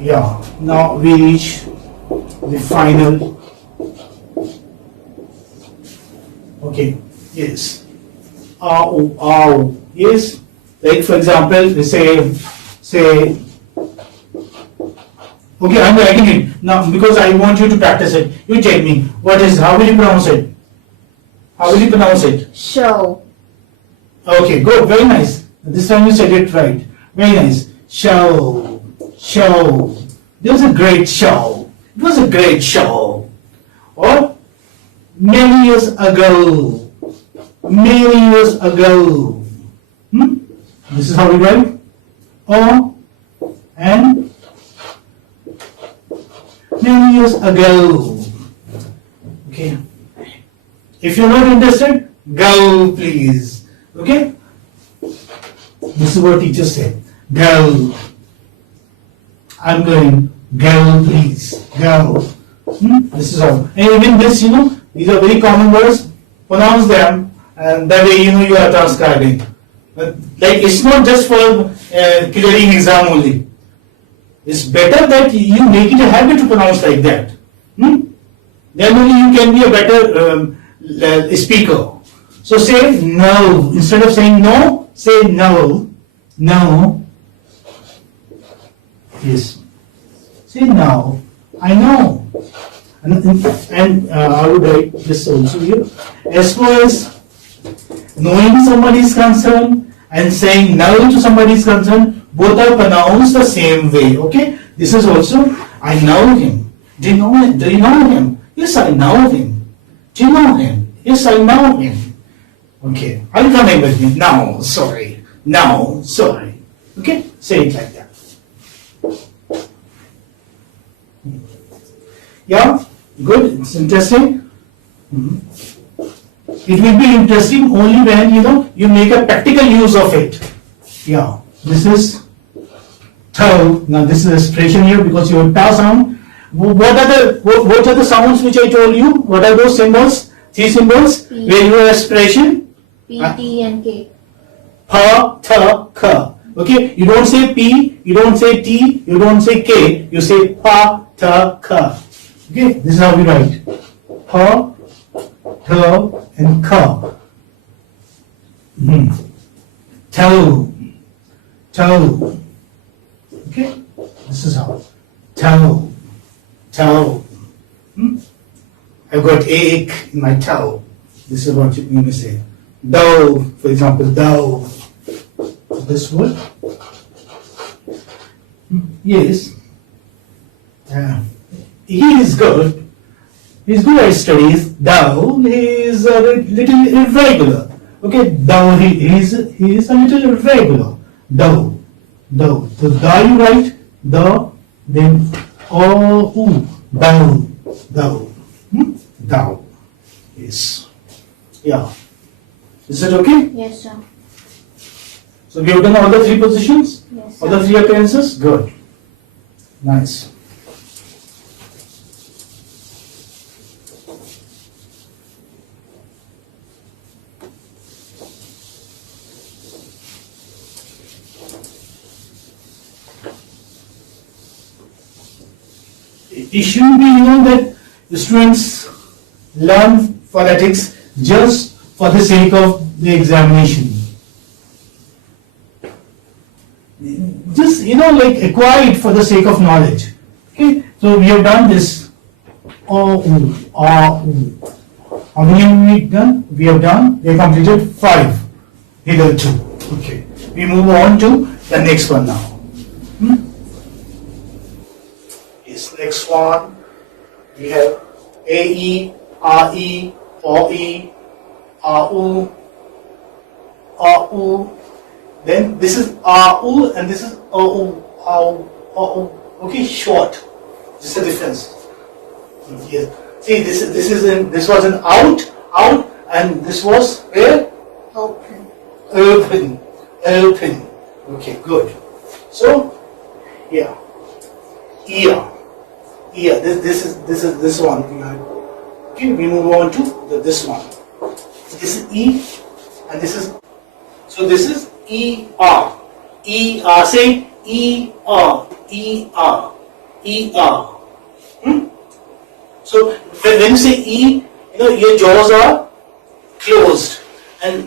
Yeah, now we reach the final. Okay, yes. Ow, ow, yes. Like for example, we say, okay, I'm writing it now because I want you to practice it. You tell me, how will you pronounce it? How will you pronounce it? Show. Okay, good, very nice. This time you said it right. Very nice. Show, show. It was a great show. It was a great show. Or many years ago. Many years ago. This is how we write. Or and many years ago. Okay. If you're not interested, go please. Okay? This is what teacher said. Go. I'm going. Go please. Go. This is all. And even this, these are very common words. Pronounce them, and that way you are transcribing. Like it's not just for clearing exam only. It's better that you make it a habit to pronounce like that. Then only you can be a better speaker. So say no. Instead of saying no, say no. No. Yes. Say no. I know. And I would write this also here. As far as knowing somebody is concerned and saying no to somebody is concerned, both are pronounced the same way. Okay? This is also, I know him. Do you know him? Do you know him? Yes, I know him. Do you know him? Yes, I know him. Okay, are you coming with me? No, sorry. No, sorry. Okay, say it like that. Yeah, good. It's interesting. It will be interesting only when you make a practical use of it. Yeah, this is toe. Now this is expression here because you have ta sound. What are the sounds which I told you? What are those symbols? 3 symbols P. where you have expression. P, T, and K. Pa, ta, ka. Okay, you don't say P, you don't say T, you don't say K, you say pa, ta, ka. Okay, this is how we write. Pa, ta, and ka. Toe, toe. Okay, this is how. Toe, toe. I've got ache in my toe. This is what you may say. Dough, for example, dough. This word? Yes. He is good. He's good at studies. Though he is a little irregular. Okay, though he is a little irregular. Though. So thou you write the, then thou. Thou. Yes. Yeah. Is that okay? Yes, sir. So we have done all the 3 positions? Yes, All the 3 appearances? Good. Nice. It shouldn't be that the students learn phonetics just for the sake of the examination. Just, like acquire it for the sake of knowledge. Okay, so we have done this. O, U, A, U. How many have we done? We have completed 5. Hitherto. Okay, we move on to the next one now. Yes, next one. We have A, E, A, E, O, E, A, U, A, U. Then this is A-U and this is A-U, A-U, A-U. Okay, short. This is the difference. Yes. See, this was an out, and this was where? Open. Open. Okay, good. So, yeah. Ear. This is this one. Okay, we move on to this one. This is E, and this is. So this is E-R. E-R. Say E-R. E-R. E-R. So when you say E, your jaws are closed and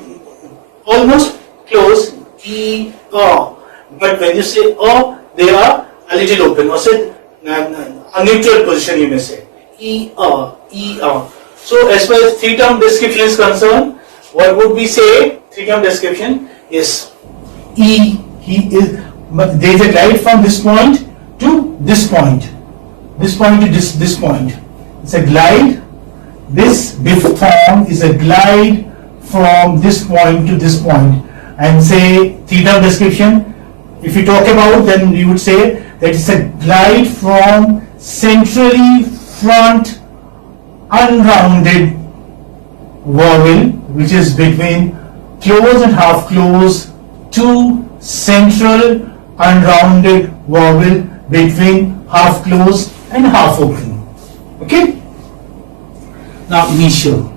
almost closed, E-R. But when you say O, they are a little open, or say a neutral position, you may say. E-R, E-R. So as far as three-term description is concerned, what would we say? Three-term description is E, he is, but there is a glide from this point to this point. This point to this point. It's a glide. This diphthong is a glide from this point to this point. And say three-term description, if you talk about, then you would say that it's a glide from centrally front unrounded vowel, which is between close and half close, to central unrounded vowel between half close and half open. Okay? Now initial.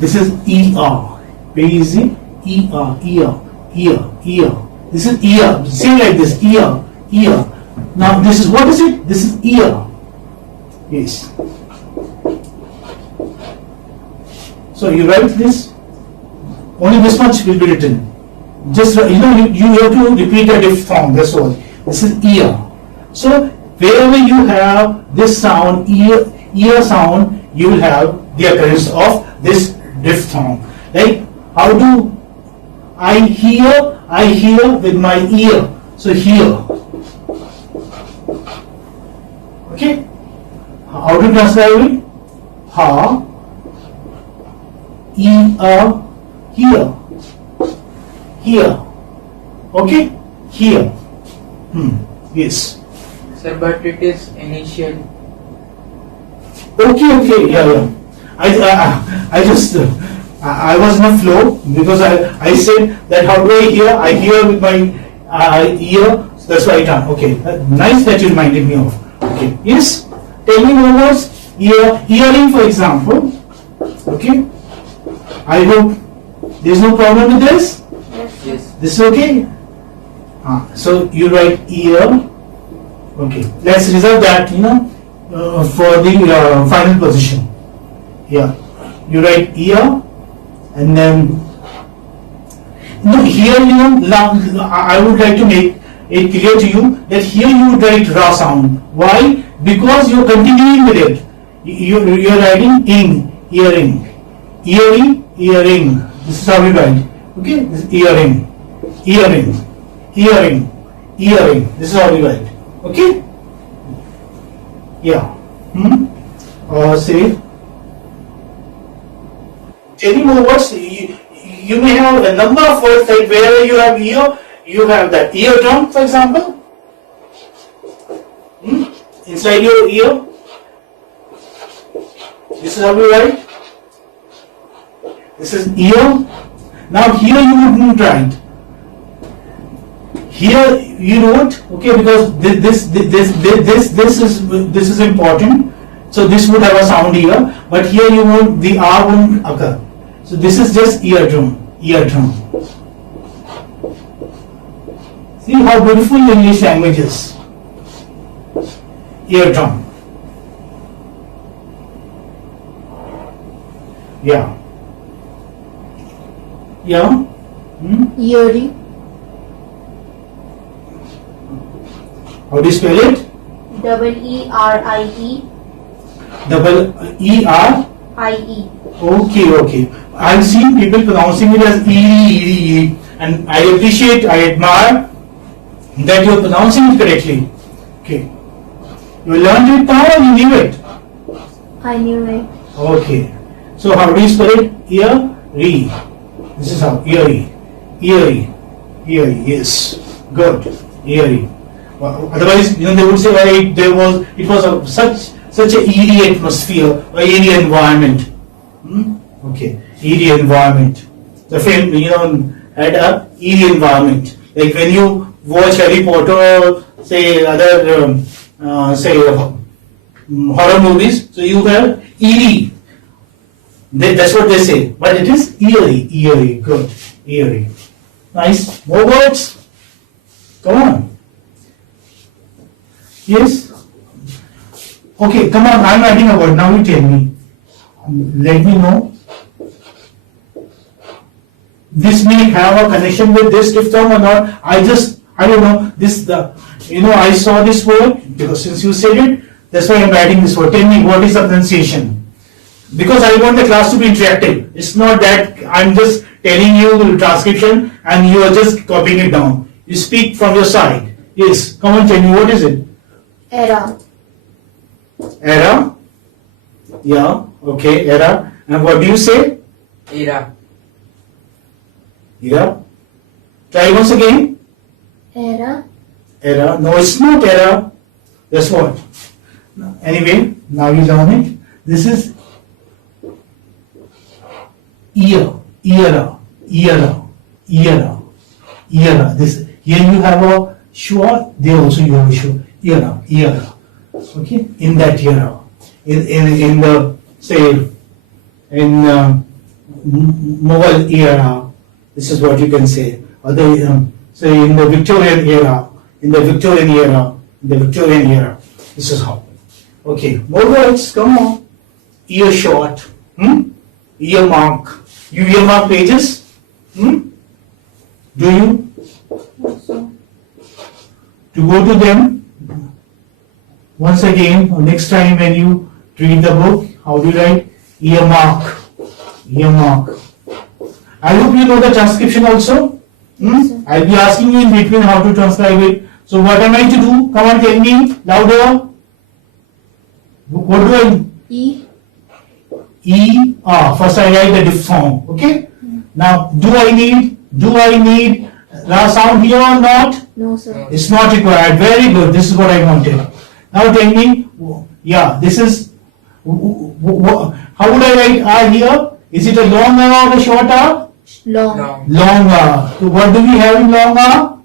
This is ER. Very easy. ER, ER, ER, ER. This is ER. Say like this, ER, ER. Now this is, what is it? This is ER. Yes. So you write this, only this much will be written. Just, you have to repeat the diphthong, that's all. This is ear. So wherever you have this sound, ear sound, you will have the occurrence of this diphthong. Like, how do I hear? I hear with my ear. So hear. Okay? How to translate it? Ha, ear, hear. Here. Okay? Here. Yes. Sir, but it is initial. Okay, yeah. I just, I was in a flow because I said that how do I hear? I hear with my ear, so that's why I done. Okay, nice that you reminded me of. Okay, yes? Tell me more words. Hearing, for example. Okay? I hope there's no problem with this. Yes. This is okay? So you write ear. Okay, let's reserve that, for the final position. Yeah, you write ear, and then here, I would like to make it clear to you that here you would write ra sound. Why? Because you're continuing with it. You're writing ing, earring, earring. This is how we write. Okay, this is earring. This is how we write. Okay? Yeah. Say. Any more words? You may have a number of words, like wherever you have ear, you have that eardrum, for example. Inside your ear. This is how we write. This is ear. Now here you wouldn't write. Here you wrote, okay, because this is important. So this would have a sound here, but here you won't, the R won't occur. So this is just eardrum. See how beautiful the English language is. Eardrum. Yeah. Earring. How do you spell it? EERIE. EERIE. Okay. I've seen people pronouncing it as E, and I appreciate, I admire that you're pronouncing it correctly. Okay. You learned it now or you knew it? I knew it. Okay. So how do you spell it? Ear-re. This is how. Ear-re. Yes. Good. Ear-re. Otherwise, they would say, well, it was such a eerie atmosphere, or eerie environment. Okay, eerie environment. The film, had a eerie environment. Like when you watch Harry Potter, or say other, horror movies, so you have eerie. That's what they say, but it is eerie. Good, eerie. Nice. More words. Come on. Yes? Okay, come on, I'm writing a word. Now you tell me. Let me know. This may have a connection with this diphthong or not. I don't know. I saw this word because since you said it, that's why I'm writing this word. Tell me what is the pronunciation. Because I want the class to be interactive. It's not that I'm just telling you the transcription and you are just copying it down. You speak from your side. Yes, come on, tell me what is it? Era. Era? Yeah, okay, era. And what do you say? Era. Era? Try once again. Era. Era. No, it's not era. That's what. Anyway, now you learn it. This is era. This here you have a schwa, there also you have a schwa. Era. Okay, in that era. In the say in Mughal era, this is what you can say. Or say in the Victorian era, this is how. Okay, more words, come on. Earshot, earmark. You earmark pages? Do you? Also. To go to them, once again, or next time when you read the book, how do you write? Earmark. I hope you know the transcription also. Yes, sir. I'll be asking you in between how to transcribe it. So what am I to do? Come on, tell me louder. What do I? E. First I write the diphthong. Okay. Now, do I need the sound here or not? No, sir. It's not required. Very good. This is what I wanted. Now tell me, this is, how would I write R here? Is it a long R or a short R? Long. Long R. So what do we have in long R?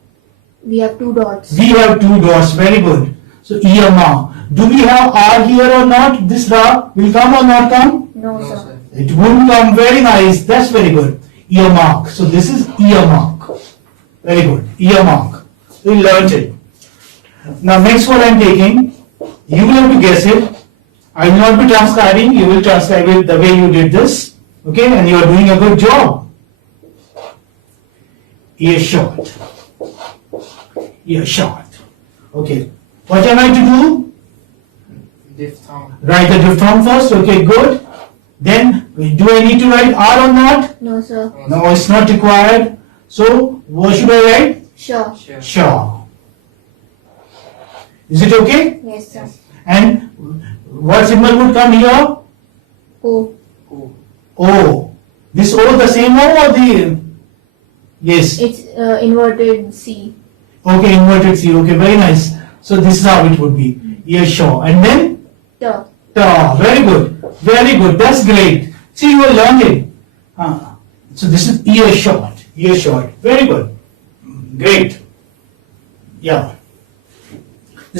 We have 2 dots. We have 2 dots. Very good. So earmark. Do we have R here or not? This R will come or not come? No, No, sir. sir. It won't come. Very nice. That's very good. Earmark. So this is earmark. Very good. Earmark. We learned it. Now next what I am taking, you will have to guess it. I will not be transcribing. You will transcribe it the way you did this. Okay, and you are doing a good job. Earshot. Okay. What am I to do? Diphthong. Write the diphthong first. Okay, good. Then, do I need to write R or not? No, sir. No, it's not required. So, what should I write? Sure. Sure. Shaw. Is it okay? Yes, sir. And what symbol would come here? O. O. O. This O the same O or the? Yes. It's inverted C. Okay, inverted C. Okay, very nice. So this is how it would be. Earshot. And then? T. Ta. Very good. Very good. That's great. See, you will learn it. So this is earshot. Very good. Great. Yeah.